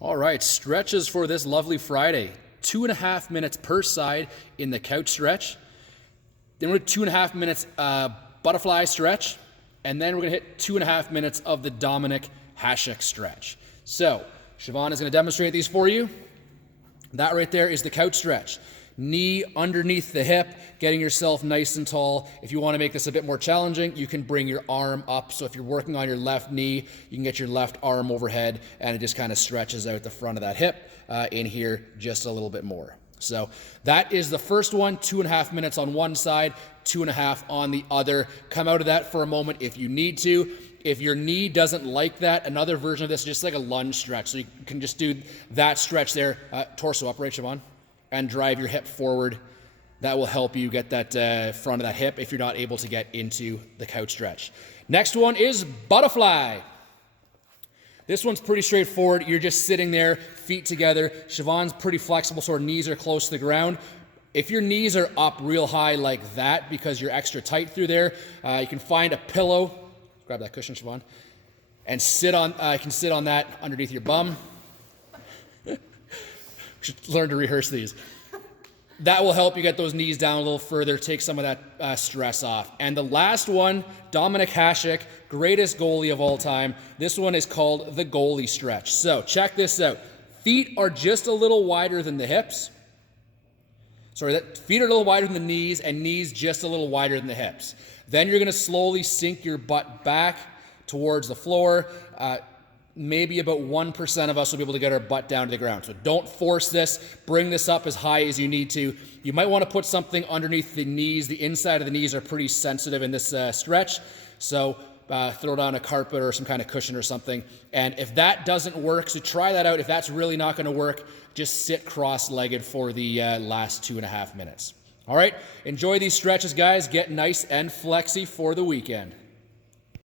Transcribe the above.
All right, stretches for this lovely Friday. 2.5 minutes per side in the couch stretch. Then we're 2.5 minutes butterfly stretch. And then we're gonna hit 2.5 minutes of the Dominic Hasek stretch. So, Siobhan is gonna demonstrate these for you. That right there is the couch stretch. Knee underneath the hip, getting yourself nice and tall. If you want to make this a bit more challenging, you can bring your arm up. So if you're working on your left knee, you can get your left arm overhead and it just kind of stretches out the front of that hip in here just a little bit more. So that is the first one, 2.5 minutes on one side, 2.5 on the other. Come out of that for a moment if you need to. If your knee doesn't like that, another version of this is just like a lunge stretch. So you can just do that stretch there, torso up, right, Siobhan? And drive your hip forward. That will help you get that front of that hip if you're not able to get into the couch stretch. Next one is butterfly. This one's pretty straightforward. You're just sitting there, feet together. Siobhan's pretty flexible, so her knees are close to the ground. If your knees are up real high like that because you're extra tight through there, you can find a pillow. Grab that cushion, Siobhan, and sit on. You can sit on that underneath your bum. Should learn to rehearse these. That will help you get those knees down a little further, take some of that stress off. And the last one, Dominic Hasek, greatest goalie of all time. This one is called the Goalie Stretch. So check this out. Feet are just a little wider than the hips. Sorry, feet are a little wider than the knees, and knees just a little wider than the hips. Then you're going to slowly sink your butt back towards the floor. Maybe about 1% of us will be able to get our butt down to the ground. So don't force this. Bring this up as high as you need to. You might want to put something underneath the knees. The inside of the knees are pretty sensitive in this stretch. So throw down a carpet or some kind of cushion or something. And if that doesn't work, so try that out. If that's really not going to work, just sit cross-legged for the last 2.5 minutes. All right, enjoy these stretches, guys. Get nice and flexy for the weekend.